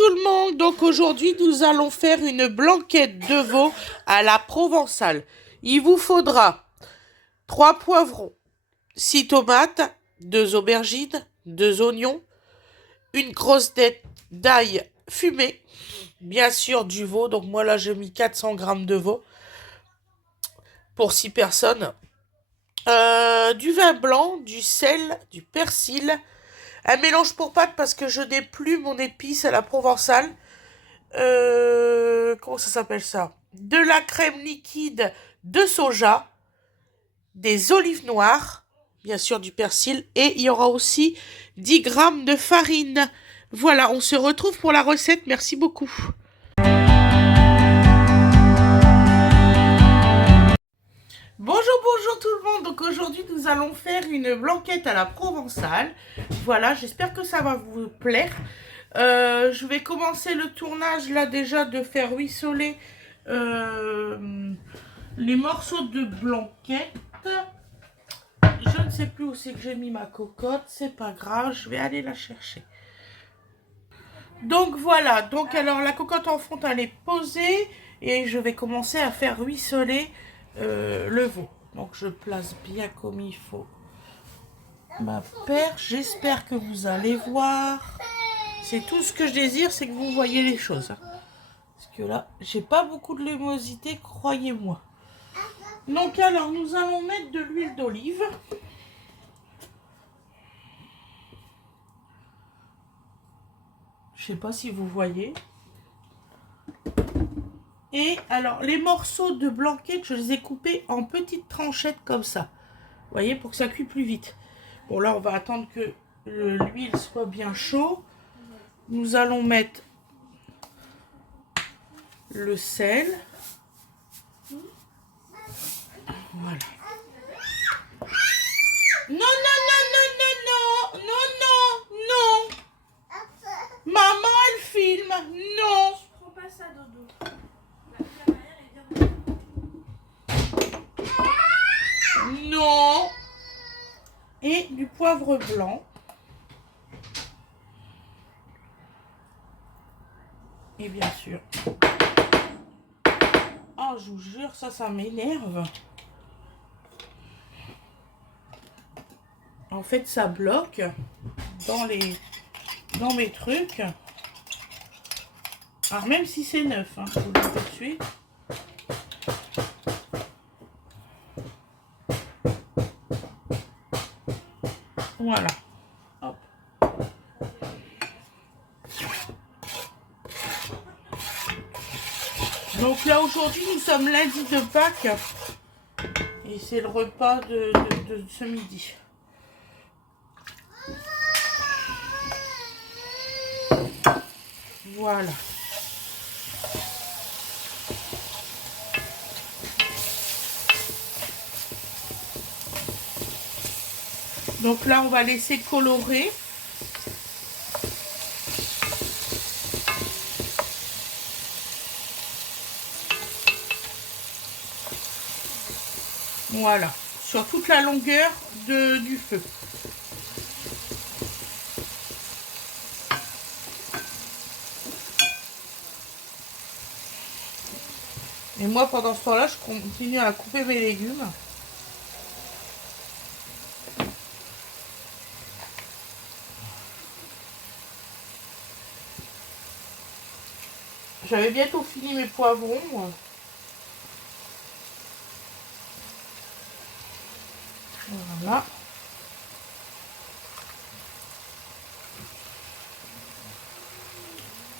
tout le monde, donc aujourd'hui nous allons faire une blanquette de veau à la provençale. Il vous faudra 3 poivrons, 6 tomates, 2 aubergines, 2 oignons, une grosse tête d'ail fumé, bien sûr du veau, donc moi là j'ai mis 400 grammes de veau pour 6 personnes, du vin blanc, du sel, du persil, un mélange pour pâtes parce que je n'ai plus mon épice à la provençale. Comment ça s'appelle ça? De la crème liquide de soja, des olives noires, bien sûr du persil, et il y aura aussi 10 grammes de farine. Voilà, on se retrouve pour la recette. Merci beaucoup. Bonjour tout le monde. Donc aujourd'hui nous allons faire une blanquette à la provençale. Voilà, j'espère que ça va vous plaire. Je vais commencer le tournage là déjà de faire ruisseler les morceaux de blanquette. Je ne sais plus où c'est que j'ai mis ma cocotte, c'est pas grave, je vais aller la chercher. Donc voilà, donc alors la cocotte en fonte elle est posée et je vais commencer à faire ruisseler le veau. Donc je place bien comme il faut ma perche, j'espère que vous allez voir. C'est tout ce que je désire, c'est que vous voyez les choses. Parce que là, j'ai pas beaucoup de lumosité, croyez-moi. Donc alors, nous allons mettre de l'huile d'olive. Je sais pas si vous voyez. Et alors, les morceaux de blanquette, je les ai coupés en petites tranchettes comme ça. Vous voyez, pour que ça cuise plus vite. Bon, là, on va attendre que l'huile soit bien chaude. Nous allons mettre le sel. Voilà. Non, non, non, non, non, non, non, non, non. Maman, elle filme. Non. Je prends pas ça, Dodo. Non. Et du poivre blanc. Et bien sûr. Oh, je vous jure, ça m'énerve. En fait, ça bloque dans mes trucs. Alors, même si c'est neuf, hein, je vous le dis tout de suite. Voilà. Hop. Donc là, aujourd'hui, nous sommes lundi de Pâques. Et c'est le repas de ce midi. Voilà. Donc là, on va laisser colorer. Voilà. Sur toute la longueur du feu. Et moi, pendant ce temps-là, je continue à couper mes légumes. J'avais bientôt fini mes poivrons. Voilà.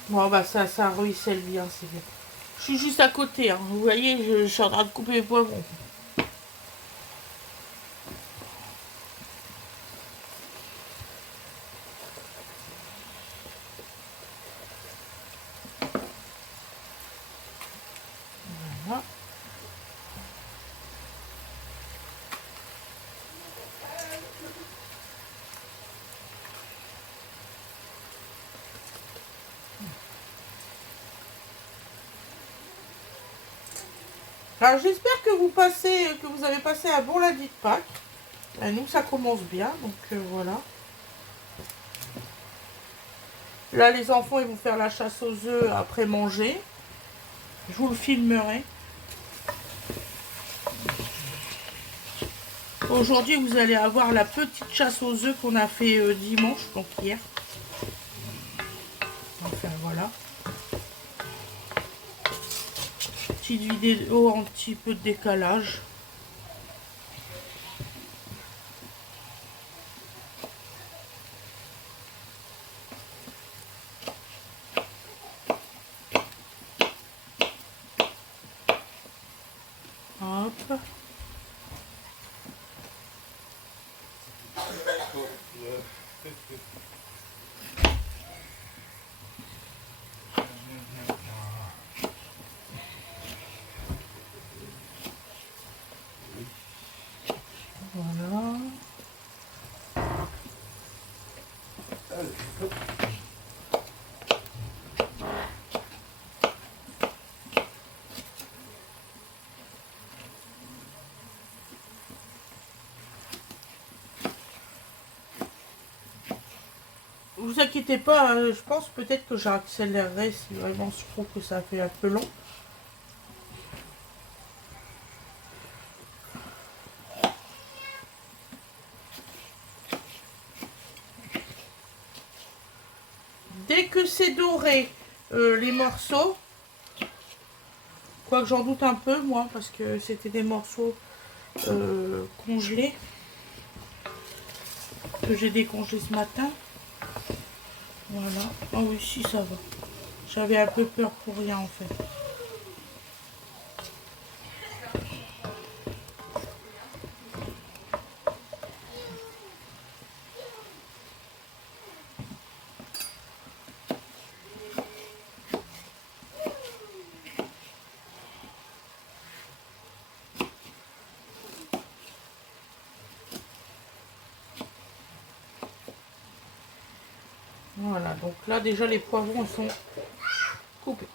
Bon, bah ça ruisselle bien, c'est bien. Je suis juste à côté, hein. Vous voyez, je suis en train de couper mes poivrons. Voilà. Alors j'espère que vous avez passé un bon lundi de Pâques. Ben, nous ça commence bien, donc voilà. Là, les enfants, ils vont faire la chasse aux œufs après manger. Je vous le filmerai. Aujourd'hui, vous allez avoir la petite chasse aux œufs qu'on a fait dimanche, donc hier. Enfin, voilà. Petite vidéo un petit peu de décalage. Hop. Voilà. Vous inquiétez pas, je pense peut-être que j'accélérerai si vraiment je trouve que ça fait un peu long. Dès que c'est doré, les morceaux, quoique j'en doute un peu moi, parce que c'était des morceaux congelés, que j'ai décongelés ce matin. Voilà. Ah oui, si, ça va. J'avais un peu peur pour rien en fait. Voilà, donc là déjà les poivrons sont coupés.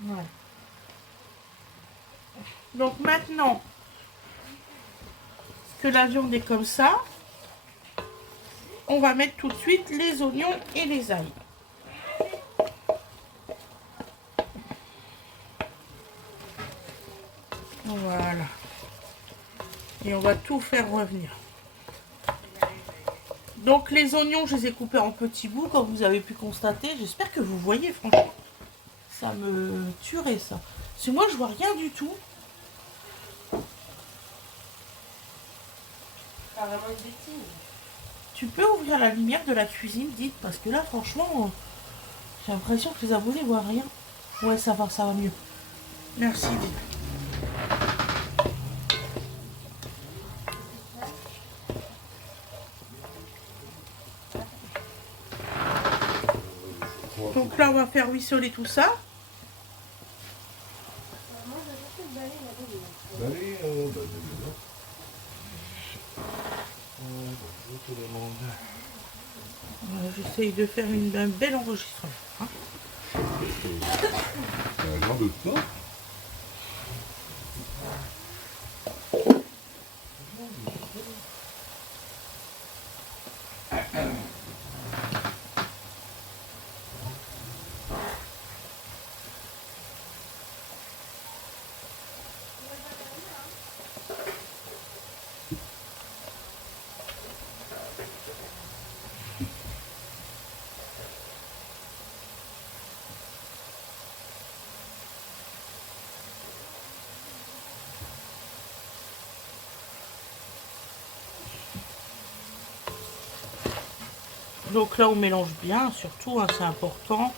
Voilà. Donc maintenant que la viande est comme ça, on va mettre tout de suite les oignons et les ails. Voilà. Et on va tout faire revenir. Donc les oignons, je les ai coupés en petits bouts, comme vous avez pu constater. J'espère que vous voyez, franchement. Ça me tuerait, ça. Parce que moi, je vois rien du tout. Carrément une bêtise. Tu peux ouvrir la lumière de la cuisine, dites, parce que là, franchement, j'ai l'impression que les abonnés voient rien. Ouais, ça va mieux. Merci, dites. Donc là, on va faire ruisseler tout ça. J'essaye de faire un bel enregistrement. Hein. Donc là, on mélange bien, surtout, hein, c'est important.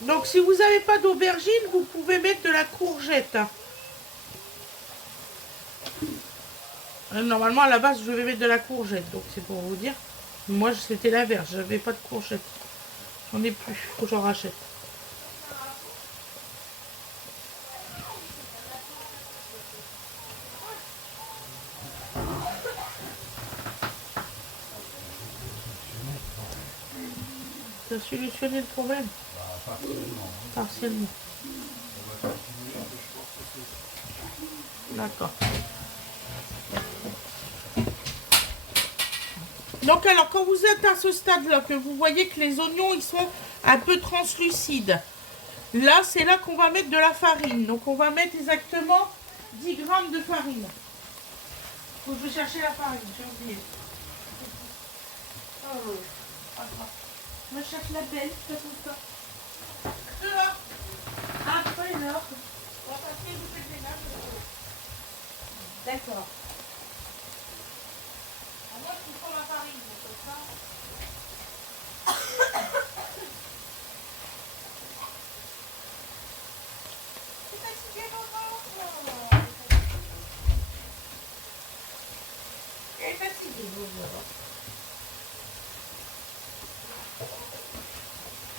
Donc si vous n'avez pas d'aubergine, vous pouvez mettre de la courgette. Normalement, à la base, je vais mettre de la courgette, donc c'est pour vous dire. Moi, c'était l'inverse, j'avais pas de courgette. J'en ai plus, faut que j'en rachète. ça a solutionné le problème? Partiellement. D'accord. Donc alors, quand vous êtes à ce stade-là, que vous voyez que les oignons, ils sont un peu translucides, là, c'est là qu'on va mettre de la farine. Donc on va mettre exactement 10 grammes de farine. Faut que je vais chercher la farine, j'ai oublié. Oh, je me cherche la belle, je fais comme ça. Dehors. Ah, pas une heure. On va passer, vous faites les nappes. D'accord. Moi, je prends la farine, donc comme ça. C'est fatigué, maman. Elle est fatiguée, maman.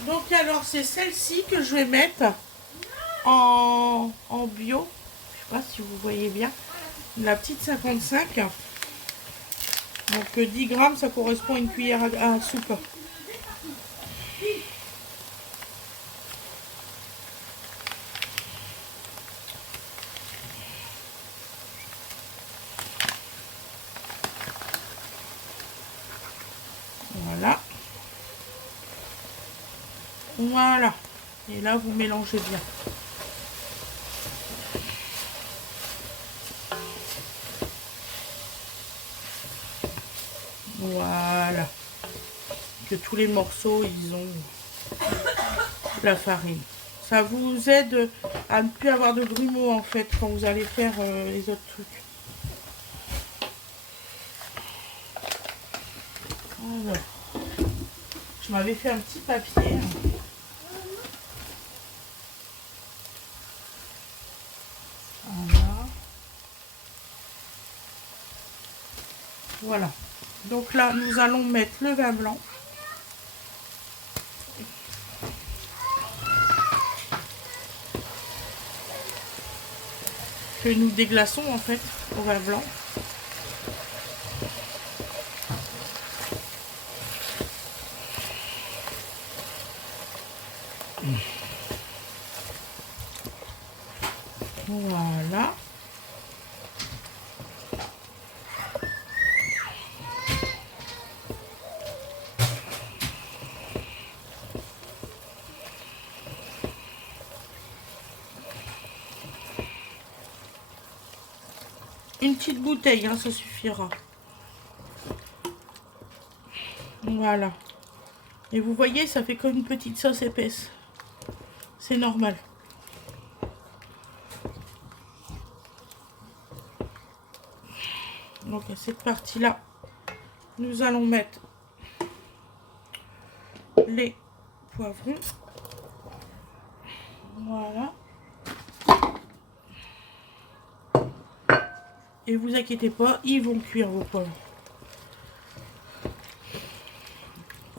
Donc alors c'est celle-ci que je vais mettre en bio. Je sais pas si vous voyez bien. La petite 55. Donc 10 grammes, ça correspond à une cuillère à soupe. Voilà. Voilà. Et là, vous mélangez bien. Voilà. Que tous les morceaux, ils ont la farine. Ça vous aide à ne plus avoir de grumeaux, en fait, quand vous allez faire les autres trucs. Alors, je m'avais fait un petit papier. Voilà. Voilà. Donc là, nous allons mettre le vin blanc. Que nous déglaçons en fait au vin blanc. Voilà. Une petite bouteille, hein, ça suffira. Voilà. Et vous voyez, ça fait comme une petite sauce épaisse. C'est normal. Donc à cette partie-là, nous allons mettre les poivrons. Voilà. Et vous inquiétez pas, ils vont cuire vos poivrons.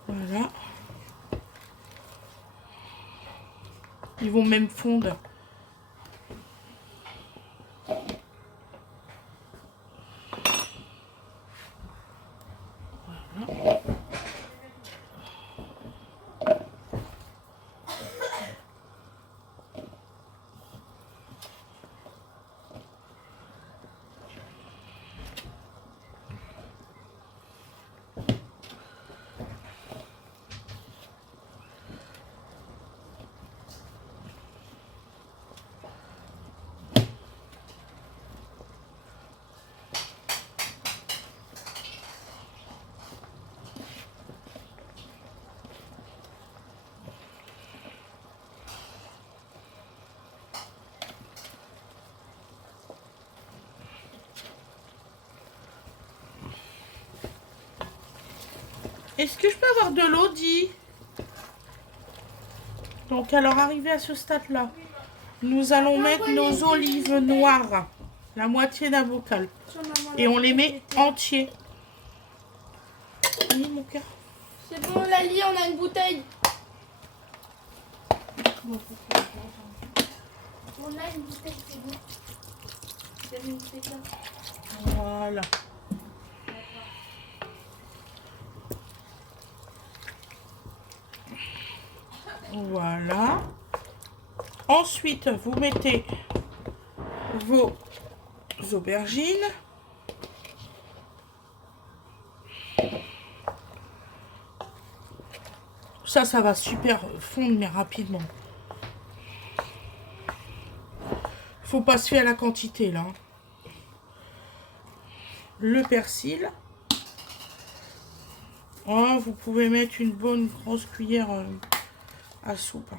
Voilà. Ils vont même fondre. Voilà. Est-ce que je peux avoir de l'eau, dit? Donc, alors, arrivé à ce stade-là, nous allons mettre nos olives noires, la moitié d'un bocal. Et on les met entiers. Oui, mon cœur. C'est bon, Lali, on a une bouteille. On a une bouteille, c'est bon. C'est une bouteille là. Voilà. Voilà. Ensuite, vous mettez vos aubergines. Ça va super fondre, mais rapidement. Faut pas se fier à la quantité, là. Le persil. Oh, vous pouvez mettre une bonne grosse cuillère à soupe.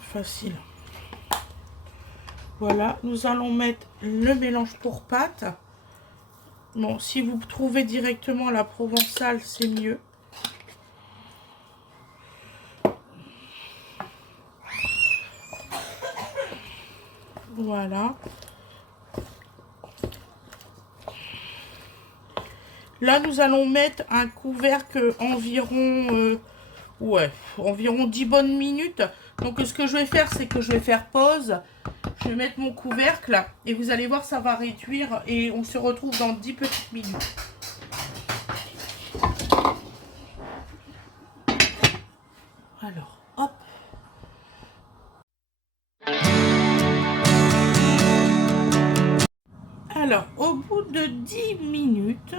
Facile. Voilà, nous allons mettre le mélange pour pâtes. Bon, si vous trouvez directement la provençale, c'est mieux. Voilà. Là, nous allons mettre un couvercle environ, environ 10 bonnes minutes. Donc, ce que je vais faire, c'est que je vais faire pause. Je vais mettre mon couvercle et vous allez voir, ça va réduire et on se retrouve dans 10 petites minutes. Alors, hop. Alors, au bout de 10 minutes,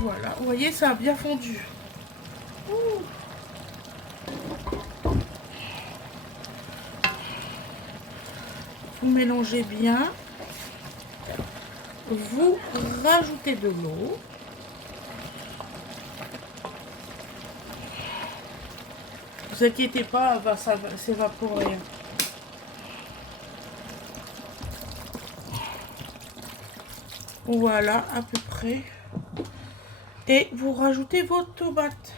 voilà, vous voyez, ça a bien fondu. Ouh. Vous mélangez bien. Vous rajoutez de l'eau. Ne vous inquiétez pas, ça va s'évaporer. Voilà, à peu près. Et vous rajoutez vos tomates.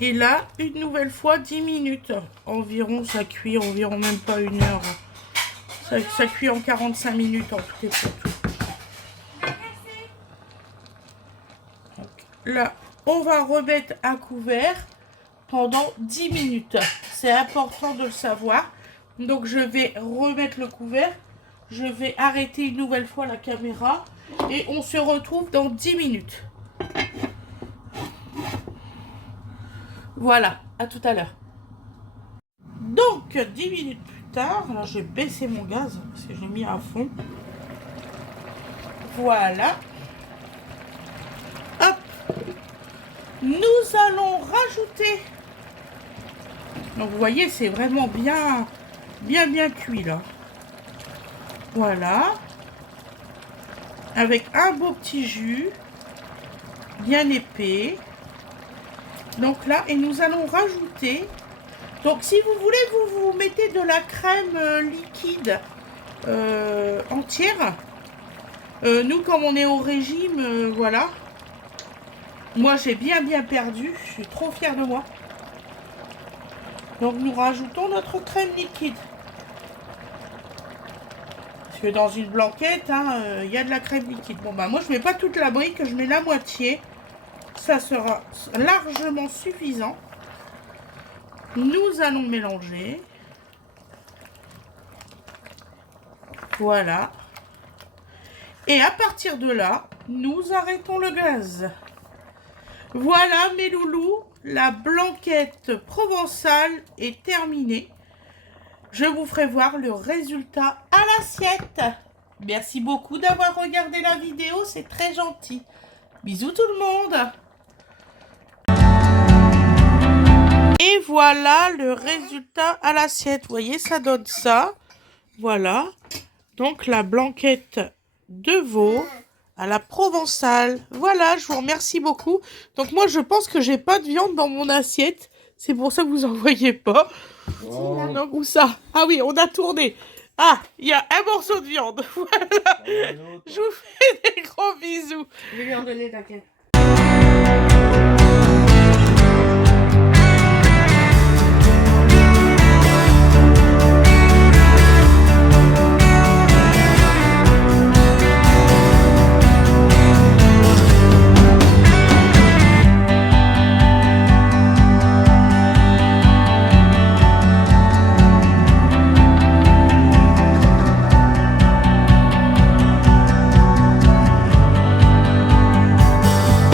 Et là, une nouvelle fois, 10 minutes. Environ, ça cuit environ même pas 1 heure. Ça cuit en 45 minutes en tout et pour tout. Donc, là, on va remettre à couvert pendant 10 minutes. C'est important de le savoir. Donc, je vais remettre le couvert. Je vais arrêter une nouvelle fois la caméra. Et on se retrouve dans 10 minutes. Voilà, à tout à l'heure. Donc, 10 minutes plus tard, là je vais baisser mon gaz parce que j'ai mis à fond. Voilà. Hop. Nous allons rajouter. Donc vous voyez, c'est vraiment bien cuit là. Voilà. Avec un beau petit jus, bien épais. Donc là, et nous allons rajouter. Donc si vous voulez, vous mettez de la crème liquide entière. Nous, comme on est au régime, voilà. Moi, j'ai bien perdu. Je suis trop fière de moi. Donc nous rajoutons notre crème liquide. Parce que dans une blanquette, il y a de la crème liquide. Bon, bah moi, je mets pas toute la brique, je mets la moitié. Ça sera largement suffisant. Nous allons mélanger. Voilà. Et à partir de là, nous arrêtons le gaz. Voilà mes loulous, la blanquette provençale est terminée. Je vous ferai voir le résultat à l'assiette. Merci beaucoup d'avoir regardé la vidéo, c'est très gentil. Bisous tout le monde. Et voilà le résultat à l'assiette. Vous voyez, ça donne ça. Voilà. Donc la blanquette de veau à la provençale. Voilà, je vous remercie beaucoup. Donc moi, je pense que j'ai pas de viande dans mon assiette. C'est pour ça que vous en voyez pas. Oh. Donc où ça? Ah oui, on a tourné. Ah, il y a un morceau de viande. Voilà. Je vous fais des gros bisous. Je vais lui en donner, t'inquiète.